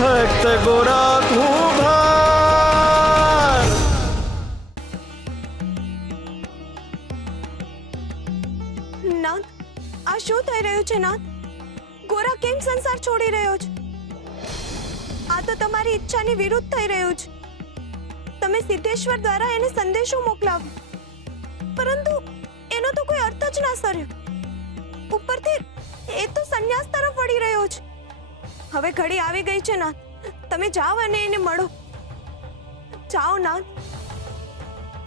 ભક્ત ગોરા કુંભાર. નાથ, આ શું થઈ રહ્યું છે નાથ? ગોરા કેમ સંસાર છોડી રહ્યો છે? આ તો તમારી ઈચ્છાની વિરુદ્ધ થઈ રહ્યું છે. તમે સિદ્ધેશ્વર દ્વારા એને સંદેશો મોકલાવ્યો, પરંતુ એનો તો કોઈ અર્થ જ ના સર્યો. ઉપરથી એ તો સંન્યાસ તરફ વળી રહ્યો છે. હવે ઘડી આવી ગઈ છે નાથ, તમે જાઓ અને એને મળો. જાઓ નાથ,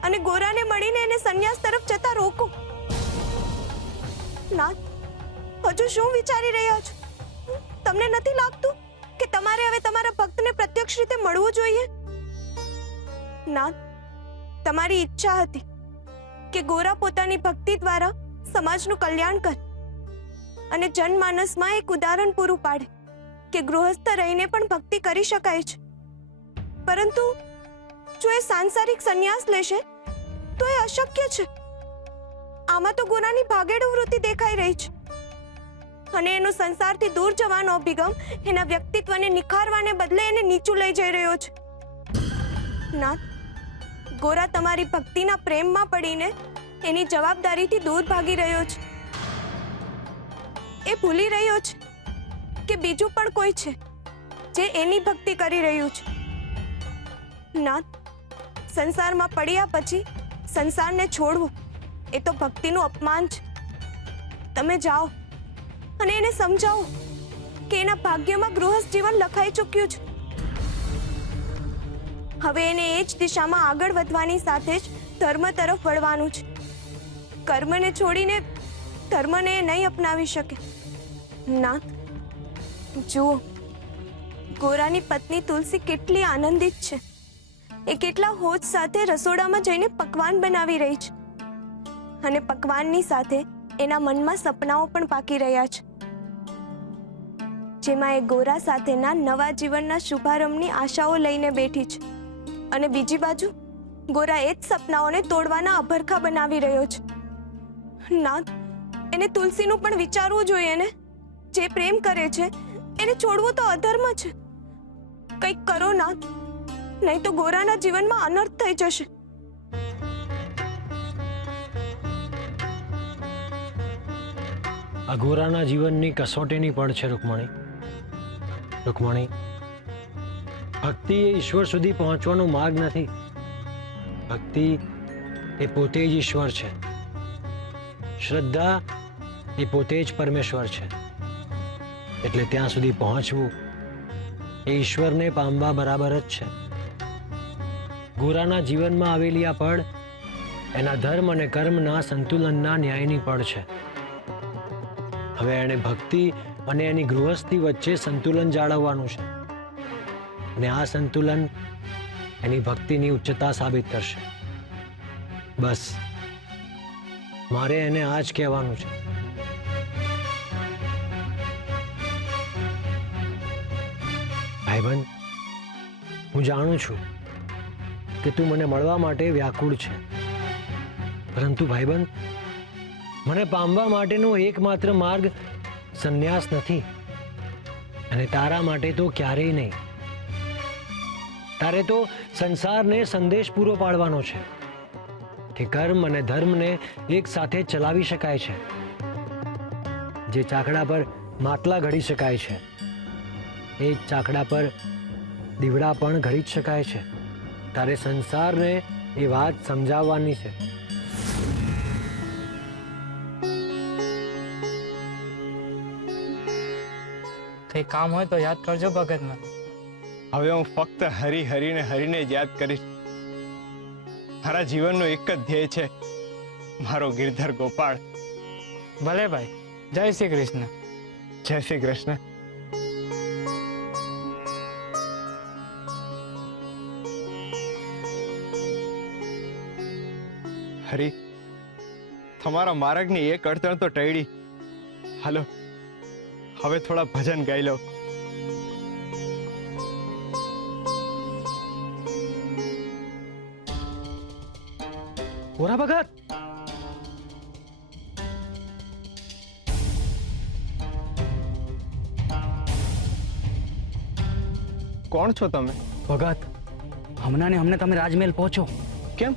અને ગોરાને મળીને એને સંન્યાસ તરફ જતા રોકો. નાથ, હજુ શું વિચારી રહ્યા છો? તમને નથી લાગતું કે તમારે હવે તમારા ભક્તને પ્રત્યક્ષ રીતે મળવું જોઈએ? નાથ, તમારી ઈચ્છા હતી કે ગોરા પોતાની ભક્તિ દ્વારા સમાજનું કલ્યાણ કરે અને જનમાનસમાં એક ઉદાહરણ પૂરું પાડે કે ગૃહસ્થ રહીને પણ ભક્તિ કરી શકાય છે. પરંતુ જો એ સાંસારિક સંન્યાસ લેશે તો એ અશક્ય છે. આમાં તો ગોરાની ભાગેડુ વૃત્તિ દેખાઈ રહી છે, અને એનો સંસારથી દૂર જવાનો અભિગમ એના વ્યક્તિત્વને નિખારવાને બદલે એને નીચું લઈ જઈ રહ્યો છે. નાથ, ગોરા તમારી ભક્તિના પ્રેમમાં પડીને એની જવાબદારીથી દૂર ભાગી રહ્યો છે. એ ભૂલી રહ્યો છે કે બીજું પણ કોઈ છે જે એની ભક્તિ કરી રહ્યું છે. નાથ, સંસારમાં પડ્યા પછી સંસારને છોડવું એ તો ભક્તિનું અપમાન છે. તમે જાઓ અને એને સમજાવો કે એના ભાગ્યમાં ગૃહસ્થ જીવન લખાઈ ચૂક્યું છે. હવે એને એ જ દિશામાં આગળ વધવાની સાથે જ ધર્મ તરફ વળવાનું છે. કર્મને છોડીને ધર્મને એ નહીં અપનાવી શકે. નાથ, જુઓ, ગોરાની પત્ની તુલસી કેટલી આનંદિત છે. એ કેટલા હોશ સાથે રસોડામાં જઈને પકવાન બનાવી રહી છે, અને પકવાનની સાથે એના મનમાં સપનાઓ પણ પાકી રહ્યા છે, જેમાં એ ગોરા સાથેના નવા જીવનના શુભારંભની આશાઓ લઈને બેઠી છે. અને બીજી બાજુ ગોરા એ જ સપનાઓને તોડવાના અભરખા બનાવી રહ્યો છે. નાથ, એને તુલસીનું પણ વિચારવું જોઈએ ને. જે પ્રેમ કરે છે એને છોડવું તો અધર્મ છે. કંઈક કરો નાથ, નહીં તો ગોરાના જીવનમાં અનર્થ થઈ જશે. આ ગોરાના જીવનની કસોટીની પળ છે રૂકમણી. રૂકમણી, ભક્તિ એ ઈશ્વર સુધી પહોંચવાનો માર્ગ નથી. ભક્તિ એ પોતે જ ઈશ્વર છે. શ્રદ્ધા એ પોતે જ પરમેશ્વર છે. એટલે ત્યાં સુધી પહોંચવું એ ઈશ્વરને પામવા બરાબર જ છે. ગોરાના જીવનમાં આવેલી આ પળ એના ધર્મ અને કર્મના સંતુલનના ન્યાયની પળ છે. હવે એણે ભક્તિ અને એની ગૃહસ્થી વચ્ચે સંતુલન જાળવવાનું છે, અને આ સંતુલન એની ભક્તિની ઉચ્ચતા સાબિત કરશે. બસ મારે એને આ જ કહેવાનું છે. ભાઈબંધ, હું જાણું છું કે તું મને મળવા માટે વ્યાકુળ છે, પરંતુ ભાઈબંધ, મને પામવા માટેનો એકમાત્ર માર્ગ સંન્યાસ નથી, અને તારા માટે તો ક્યારેય નહીં. તારે તો સંસારને સંદેશ પૂરો પાડવાનો છે કે કર્મ અને ધર્મને એક સાથે ચલાવી શકાય છે. જે ચાકડા પર માટલા ઘડી શકાય છે, એ જ ચાકડા પર દીવડા પણ ઘડી જ શકાય છે. તારે સંસારને એ વાત સમજાવવાની છે. કઈ કામ હોય તો યાદ કરજો ભગતના. હવે હું ફક્ત હરીને જ યાદ કરીશ. મારા જીવનનો એક જ ધ્યેય છે, મારો ગિરધર ગોપાળ. ભલે ભાઈ, જય શ્રી કૃષ્ણ. જય શ્રી કૃષ્ણ. હરી, તમારા માર્ગની એક અડચણ તો ટળી. હાલો, હવે થોડા ભજન ગાઈ લો. ગોરા ભગત, કોણ છો તમે? ભગત, હમણાં ને હમને તમે રાજમહેલ પહોંચો. કેમ,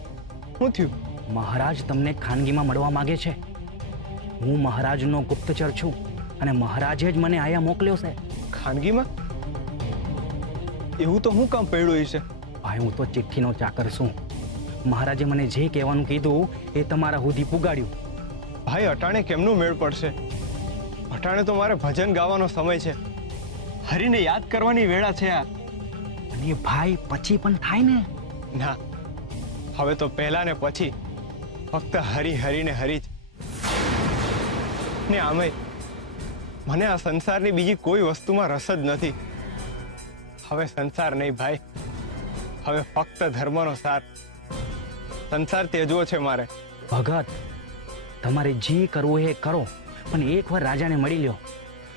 શું થયું? મહારાજ તમને ખાનગીમાં મળવા માંગે છે. હું મહારાજનો ગુપ્તચર છું અને મહારાજે જ મને આયા મોકલ્યો છે. ખાનગીમાં? એવું તો હું કામ પડ્યું હશે? ભાઈ, હું તો ચિઠ્ઠીનો ચાકર છું. મહારાજે મને જે કહેવાનું કીધું એ તમારા સુધી પુગાડ્યું. ભાઈ, અટાણે કેમનું મેળ પડશે? અટાણે તો મારે ભજન ગાવાનો સમય છે. હરિને યાદ કરવાની વેળા છે આ. અને ભાઈ, પછી પણ થાય ને? ના, હવે તો પહેલા ને પછી ફક્ત હરી હરી ને હરી જ. ને આમે મને આ સંસારની બીજી કોઈ વસ્તુમાં રસ જ નથી. હવે સંસાર નહીં ભાઈ, હવે ફક્ત ધર્મનો સાર. સંસાર ત્યજવો છે મારે. ભગત, તમારે જે કરવું એ કરો, પણ એકવાર રાજાને મળી લ્યો.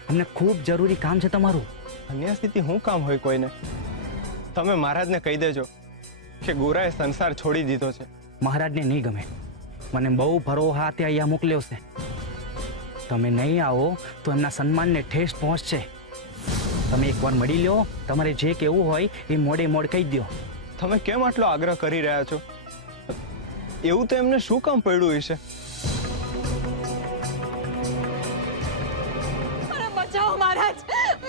અમને ખૂબ જરૂરી કામ છે તમારું. અન્ય સ્થિતિ શું કામ હોય કોઈને? તમે મહારાજને કહી દેજો કે ગોરાએ સંસાર છોડી દીધો છે. મહારાજને નહીં ગમે. મને બહુ ભરોહા હાથે અહીંયા મોકલ્યો છે. તમે નહીં આવો તો એમના સન્માનને ઠેસ પહોંચશે. તમે એકવાર મળી લ્યો, તમારે જે કહેવું હોય એ મોડે મોડ કહી દો. તમે કેમ આટલો આગ્રહ કરી રહ્યા છો? એવું તો એમને શું કામ પડ્યું હશે? બચાવો મહારાજ,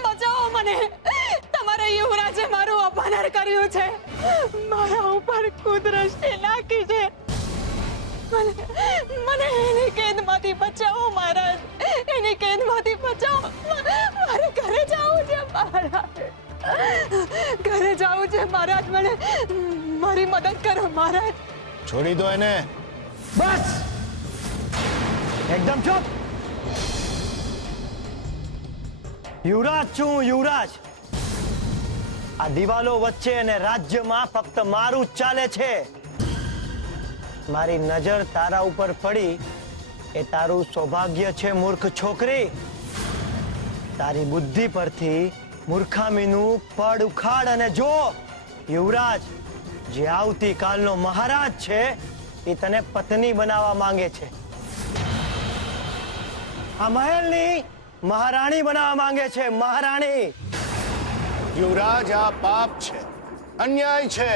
બચાવો મને. તમારા યુવરાજે મારું અપહરણ કર્યું છે, મારા ઉપર કુદરતી નાખી છે. મને એની કેદમાંથી બચાવો મહારાજ, એની કેદમાંથી બચાવો. મારે ઘરે જવું છે મહારાજ, ઘરે જવું છે મહારાજ. મને મારી મદદ કરો મહારાજ. છોડી દો એને. બસ, એકદમ ચૂપ. યુવરાજ છું, યુવરાજ. આ દિવાલો વચ્ચે અને રાજ્યમાં ફક્ત મારું જ ચાલે છે. મારી નજર તારા ઉપર પડી એ તારું સૌભાગ્ય છે, મૂર્ખ છોકરી. તારી બુદ્ધિ પરથી મૂર્ખામીનું પડ ઉખાડ અને જો. યુવરાજ, જે આવતીકાલનો મહારાજ છે એ તને પત્ની બનાવવા માંગે છે. આ મહેલની મહારાણી બનાવવા માંગે છે, મહારાણી. યુવરાજ, આ પાપ છે, અન્યાય છે.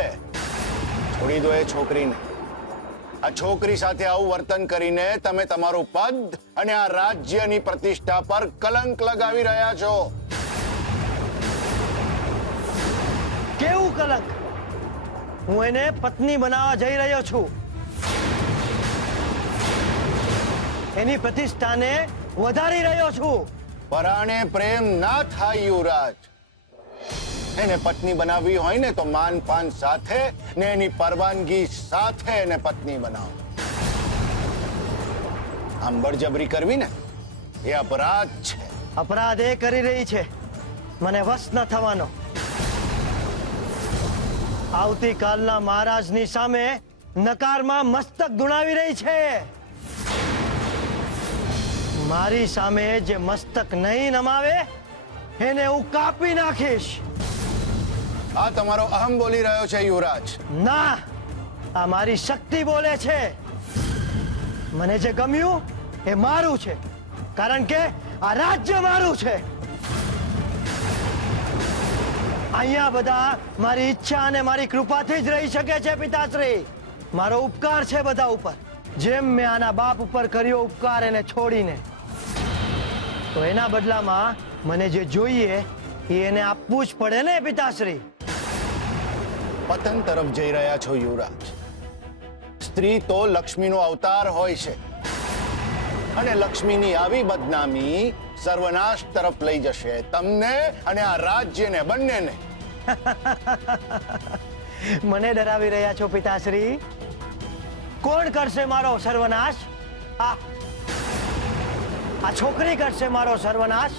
છોડી દો એ છોકરીને. આ છોકરી સાથે આવું વર્તન કરીને તમે તમારું પદ અને આ રાજ્યની પ્રતિષ્ઠા પર કલંક લગાવી રહ્યા છો. કેવું કલંક? હું એને પત્ની બનાવવા જઈ રહ્યો છું. એની પ્રતિષ્ઠાને વધારી રહ્યો છું. પરાણે પ્રેમ ના થાય યુવરાજ. એને પત્ની બનાવવી હોય ને તો માન પાન સાથે ને એની પરવાનગી સાથે એને પત્ની બનાવો. આમ બળજબરી કરવી ને એ અપરાધ છે. અપરાધ એ કરી રહી છે, મને વશ ન થવાનો. આવતીકાલના મહારાજની સામે નકારમાં મસ્તક ધુણાવી રહી છે. મારી સામે જે મસ્તક નહીં નમાવે એને હું કાપી નાખીશ. આ તમારો અહમ બોલી રહ્યો છે યુવરાજ. ના, આ મારી શક્તિ બોલે છે. મને જે ગમ્યું એ મારું છે, કારણ કે આ રાજ્ય મારું છે. અહીંયા બધા મારી ઈચ્છા અને મારી કૃપાથી જ રહી શકે છે પિતાશ્રી. મારો ઉપકાર છે બધા ઉપર. જેમ મેં આના બાપ ઉપર કર્યો ઉપકાર એને છોડીને, તો એના બદલામાં મને જે જોઈએ એ એને આપવું જ પડે ને પિતાશ્રી. પતન તરફ જઈ રહ્યા છો યુવરાજ. સ્ત્રી તો લક્ષ્મીનો અવતાર હોય છે અને લક્ષ્મીની આવી બદનામી સર્વનાશ તરફ લઈ જશે તમને અને આ રાજ્યને, બંનેને. મને ડરાવી રહ્યા છો પિતાશ્રી? કોણ કરશે મારો સર્વનાશ? આ છોકરી કરશે મારો સર્વનાશ.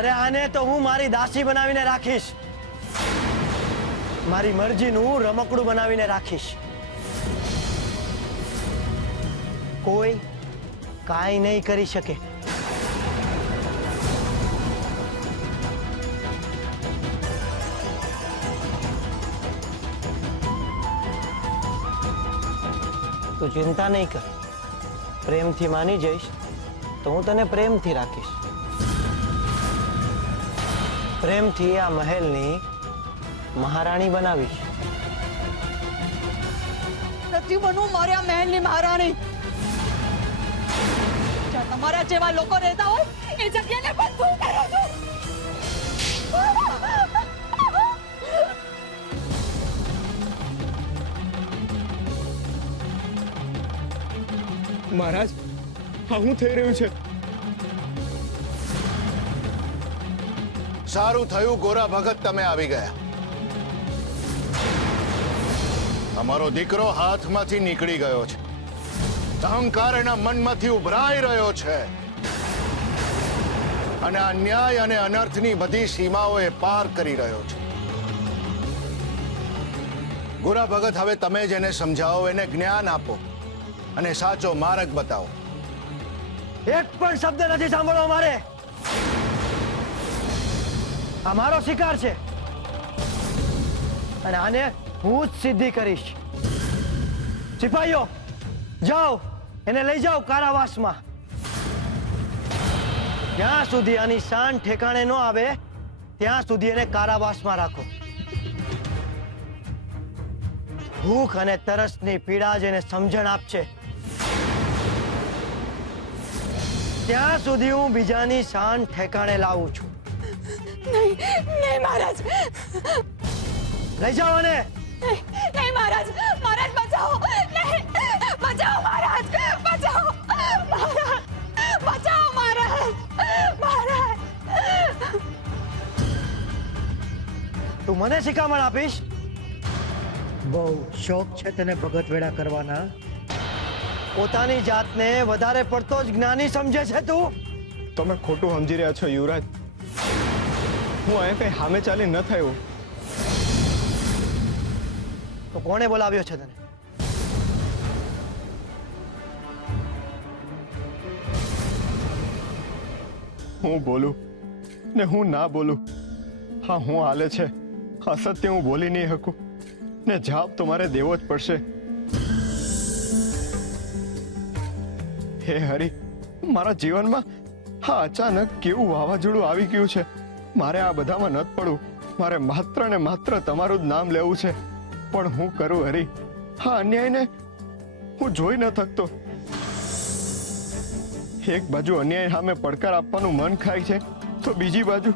અરે આને તો હું મારી દાસી બનાવીને રાખીશ, મારી મરજીનું રમકડું બનાવીને રાખીશ. કોઈ કાંઈ નહીં કરી શકે. તું ચિંતા નહીં કર. પ્રેમથી માની જઈશ તો હું તને પ્રેમથી રાખીશ. પ્રેમથી આ મહેલની મહારાણી બનાવીશ. નથી બનવું મારે આ મહેલની મહારાણી. જ્યાં તમારા જેવા લોકો રહેતા હોય એ જગ્યાને બંધ કરો છો. મહારાજ હા શું થઈ રહ્યું છે? સારું થયું ગોરા ભગત તમે આવી ગયા. અમારો દીકરો હાથમાંથી નીકળી ગયો છે. અહંકાર એના મનમાંથી ઉભરાઈ રહ્યો છે અને અન્યાય અને અનર્થની બધી સીમાઓ એ પાર કરી રહ્યો છે. ગોરા ભગત હવે તમે જ એને સમજાવો, એને જ્ઞાન આપો અને સાચો માર્ગ બતાવો. એક પણ શબ્દ નથી સાંભળવો મારે. આ મારો શિકાર છે અને આને હું જ સિદ્ધિ કરીશ. સિપાહીઓ જાઓ, એને લઈ જાઓ કારાવાસમાં. જ્યાં સુધી આની શાન ઠેકાણે ન આવે ત્યાં સુધી એને કારાવાસમાં રાખો. ભૂખ અને તરસની પીડા જ એને સમજણ આપશે. ત્યાં સુધી હું બીજાની શાન ઠેકાણે લાવું છું. નહીં નહીં મહારાજ, લઈ જાઓ અને નહીં મહારાજ, મહારાજ બચાવો. નહીં બચાવો મહારાજ, બચાવો મહારાજ, બચાવો મહારાજ, મહારાજ. તું મને શિખામણ આપીશ? બહુ શોખ છે તને ભગત વેડા કરવાના. પોતાની જાતને વધારે પડતો જ જ્ઞાની સમજે છે તું. તમે ખોટું સમજી રહ્યા છો યુવરાજ. હું અહીંયા કઈ સામે ચાલી ન થયો. તો કોણે બોલાવ્યો છે તને? હું બોલું ને હું ના બોલું, હા હું હાલે છે. અસત્ય હું બોલી નહીં શકું ને જવાબ તો મારે દેવો જ પડશે. હે હરી, મારા જીવનમાં હા અચાનક કેવું વાવાઝોડું આવી ગયું છે. મારે આ બધામાં નથી પડવું. મારે માત્ર ને માત્ર તમારું જ નામ લેવું છે. પણ હું કરું હરી? હા અન્યાયને હું જોઈ ન થકતો. એક બાજુ અન્યાય સામે પડકાર આપવાનું મન ખાય છે તો બીજી બાજુ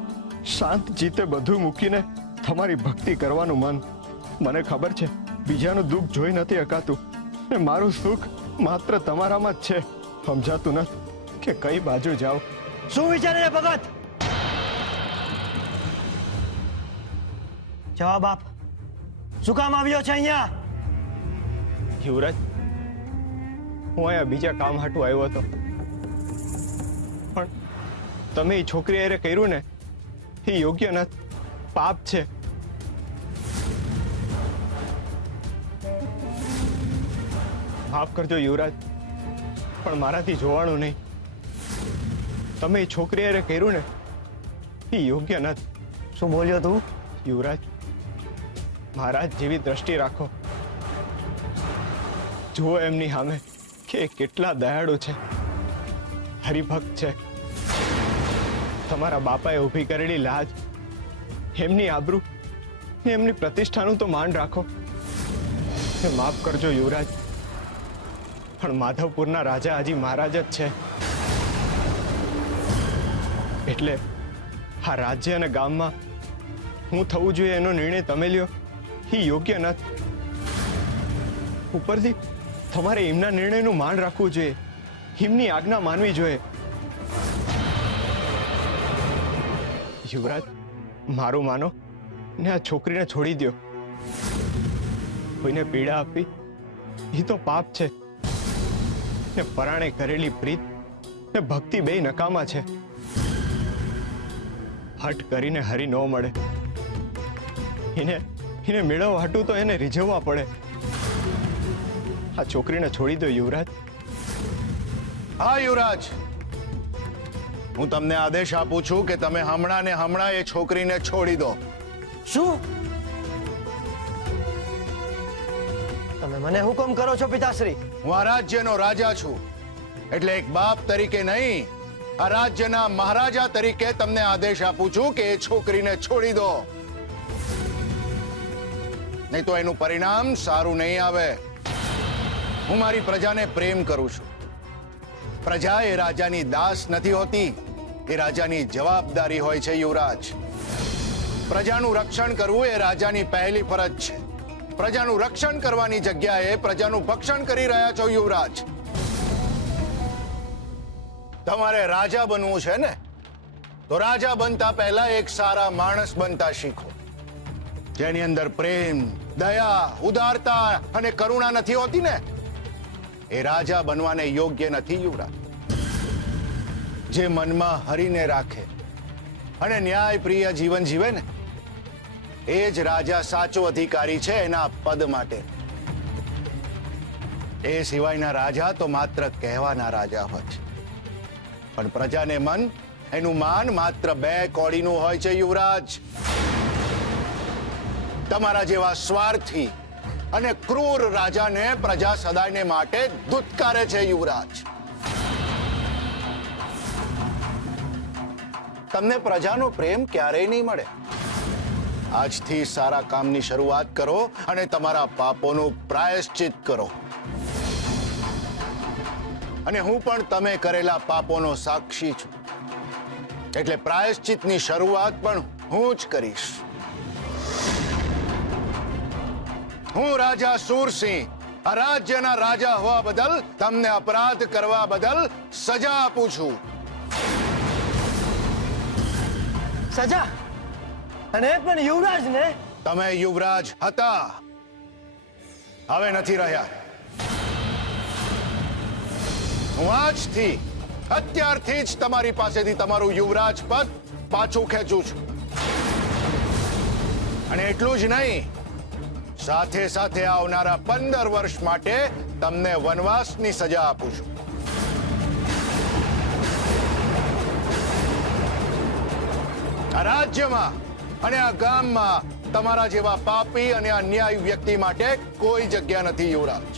શાંત જીતે બધું મૂકીને તમારી ભક્તિ કરવાનું મન. મને ખબર છે બીજાનું દુઃખ જોઈ નથી શકાતું ને મારું સુખ માત્ર તમારામાં જ છે. સમજાતું નથી કે કઈ બાજુ જાવ. શું વિચારે ભગત? જવાબ આપ. શું કામ આવ્યો છે અહીંયા? યુવરાજ, હું અહીંયા બીજા કામ હાટું આવ્યો હતો, પણ તમે એ છોકરી હારે કર્યું ને એ યોગ્ય નથી, પાપ છે. માફ કરજો યુવરાજ, પણ મારાથી જોવાનું નહીં. તમે એ છોકરી હારે કર્યું ને એ યોગ્ય નથી. શું બોલ્યો તું? યુવરાજ, મહારાજ જેવી દ્રષ્ટિ રાખો. જુઓ એમની સામે કે એ કેટલા દયાળુ છે, હરિભક્ત છે. તમારા બાપાએ ઊભી કરેલી લાજ, એમની આબરૂ ને એમની પ્રતિષ્ઠાનું તો માન રાખો. માફ કરજો યુવરાજ, પણ માધવપુરના રાજા હજી મહારાજ જ છે. એટલે આ રાજ્ય અને ગામમાં હું થવું જોઈએ એનો નિર્ણય તમે લ્યો એ યોગ્ય નથી. ઉપરથી તમારે એમના નિર્ણયનું માન રાખવું જોઈએ, એમની આજ્ઞા માનવી જોઈએ. યુવરાજ, મારું માનો ને આ છોકરીને છોડી દો. કોઈને પીડા આપવી એ તો પાપ છે ને પરાણે કરેલી પ્રીત ને ભક્તિ બે નકામા છે. હટ કરીને હરી ન મળે. એને મેળવવા હાટું તો એને રીઝવવા પડે. આ છોકરીને છોડી દો યુવરાજ. હા યુવરાજ, હું તમને આદેશ આપું છું કે તમે હમણાં ને હમણાં એ છોકરીને છોડી દો. શું તમે મને હુકમ કરો છો પિતાશ્રી? હું આ રાજ્યનો રાજા છું, એટલે એક બાપ તરીકે નહીં, આ રાજ્યના મહારાજા તરીકે તમને આદેશ આપું છું કે એ છોકરીને છોડી દો, નહીં તો એનું પરિણામ સારું નહીં આવે. હું મારી પ્રજાને પ્રેમ કરું છું. પ્રજા એ રાજાની દાસ નથી હોતી, એ રાજાની જવાબદારી હોય છે યુવરાજ. પ્રજાનું રક્ષણ કરવું એ રાજાની પહેલી ફરજ છે. પ્રજાનું રક્ષણ કરવાની જગ્યાએ પ્રજાનું ભક્ષણ કરી રહ્યા છો યુવરાજ. તમારે રાજા બનવું છે ને, તો રાજા બનતા પહેલા એક સારા માણસ બનતા શીખો, જેની અંદર પ્રેમ, દયા, ઉદારતા અને કરુણા નથી હોતી ને, એ રાજા બનવાને યોગ્ય નથી યુવરાજ. જે મનમાં હરીને રાખે અને ન્યાયપ્રિય જીવન જીવે ને, એ જ રાજા સાચો અધિકારી છે એના પદ માટે. એ સિવાયના રાજા તો માત્ર કહેવાના રાજા હોય છે, પણ પ્રજાને મન, એનું માન માત્ર 2 કોડીનું હોય છે યુવરાજ. તમારા જેવા સ્વાર્થી અને ક્રૂર રાજાને પ્રજા સદાયને માટે ધુત્કારે છે યુવરાજ. તમને પ્રજાનો પ્રેમ ક્યારેય નહીં મળે. આજથી સારા કામની શરૂઆત કરો અને તમારા પાપોનું પ્રાયશ્ચિત કરો. અને હું પણ તમે કરેલા પાપોનો સાક્ષી છું, એટલે પ્રાયશ્ચિતની શરૂઆત પણ હું જ કરીશ. હું રાજા શૂરસિંહ આ રાજ્યના રાજા હોવા બદલ તમને અપરાધ કરવા બદલ સજા આપું છું. સજા? અને એ પણ યુવરાજ ને? તમે યુવરાજ હતા, હવે નથી રહ્યા. હું આજથી, અત્યારથી જ તમારી પાસેથી તમારું યુવરાજ પદ પાછું ખેંચું છું. અને એટલું જ નહીં, સાથે સાથે આવનારા 15 વર્ષ માટે તમને વનવાસની સજા આપું છું. આ રાજ્યમાં અને આ ગામમાં તમારા જેવા પાપી અને અન્યાયી વ્યક્તિ માટે કોઈ જગ્યા નથી યુવરાજ.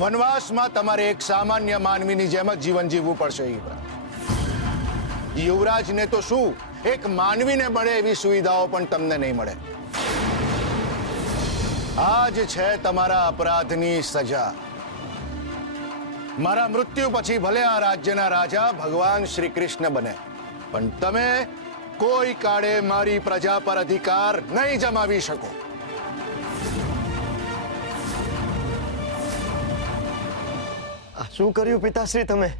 વનવાસમાં તમારે એક સામાન્ય માનવીની જેમ જ જીવન જીવવું પડશે યુવરાજ. યુવરાજને તો શું, એક માનવીને મળે એવી સુવિધાઓ પણ તમને નહીં મળે. આ જ છે તમારા અપરાધની સજા. મારા મૃત્યુ પછી ભલે આ રાજ્યના રાજા ભગવાન શ્રી કૃષ્ણ બને, પણ તમે કોઈ કાળે મારી પ્રજા પર અધિકાર નહીં જમાવી શકો. આ શું કર્યું પિતાશ્રી તમે?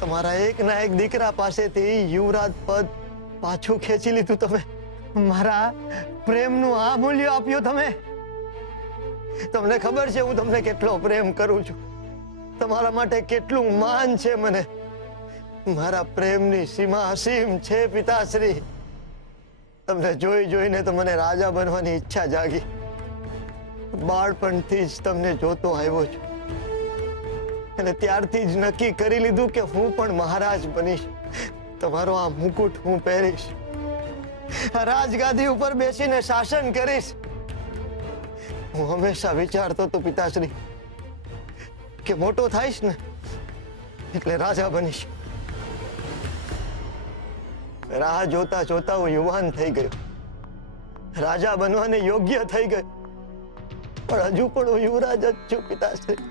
તમારા એકના એક દીકરા પાસેથી યુવરાજ પદ પાછું ખેંચી લીધું તમે. મારા પ્રેમનું આ મૂલ્ય આપ્યું તમે. તમને ખબર છે હું તમને કેટલો પ્રેમ કરું છું, તમારા માટે કેટલું માન છે મને. મારા પ્રેમની સીમા અસીમ છે પિતાશ્રી. તમને જોઈ જોઈને તો મને રાજા બનવાની ઈચ્છા જાગી. બાળપણથી જ તમને જોતો આવ્યો છું અને ત્યારથી જ નક્કી કરી લીધું કે હું પણ મહારાજ બનીશ. તમારો આ મુકુટ હું પહેરીશ, રાજગાદી ઉપર બેસીને શાસન કરીશ. હું હંમેશા વિચારતો હતો પિતાશ્રી કે મોટો થાઈશ ને એટલે રાજા બનીશ. રાહ જોતા જોતા હું યુવાન થઈ ગયો, રાજા બનવાને યોગ્ય થઈ ગયો, પણ હજુ પણ હું યુવરાજ જ છું પિતાશ્રી.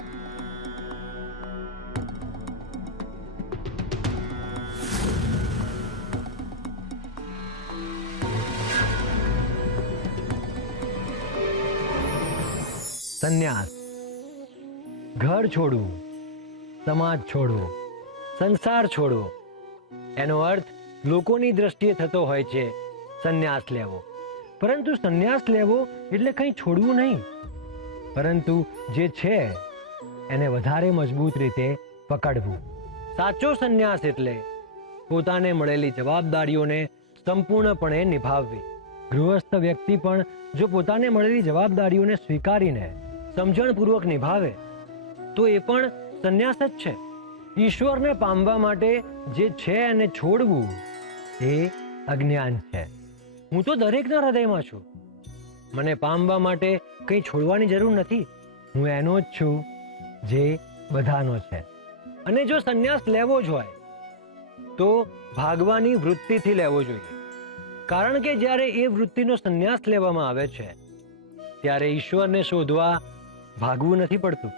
સંન્યાસ, ઘર છોડવું, સમાજ છોડવો, સંસાર છોડવો, એનો અર્થ લોકોની દ્રષ્ટિએ થતો હોય છે સંન્યાસ લેવો. પરંતુ સંન્યાસ લેવો એટલે કંઈ છોડવું નહીં, પરંતુ જે છે એને વધારે મજબૂત રીતે પકડવું. સાચો સંન્યાસ એટલે પોતાને મળેલી જવાબદારીઓને સંપૂર્ણપણે નિભાવવી. ગૃહસ્થ વ્યક્તિ પણ જો પોતાને મળેલી જવાબદારીઓને સ્વીકારીને સમજણપૂર્વક નિભાવે તો એ પણ સંન્યાસ જ છે. ઈશ્વરને પામવા માટે જે છે એને છોડવું એ અજ્ઞાન છે. હું તો દરેકના હૃદયમાં છું. મને પામવા માટે કંઈ છોડવાની જરૂર નથી. હું એનો જ છું જે બધાનો છે. અને જો સંન્યાસ લેવો જ હોય તો ભાગવાની વૃત્તિથી લેવો જોઈએ. કારણ કે જ્યારે એ વૃત્તિનો સંન્યાસ લેવામાં આવે છે ત્યારે ઈશ્વરને શોધવા ભાગવું નથી પડતું.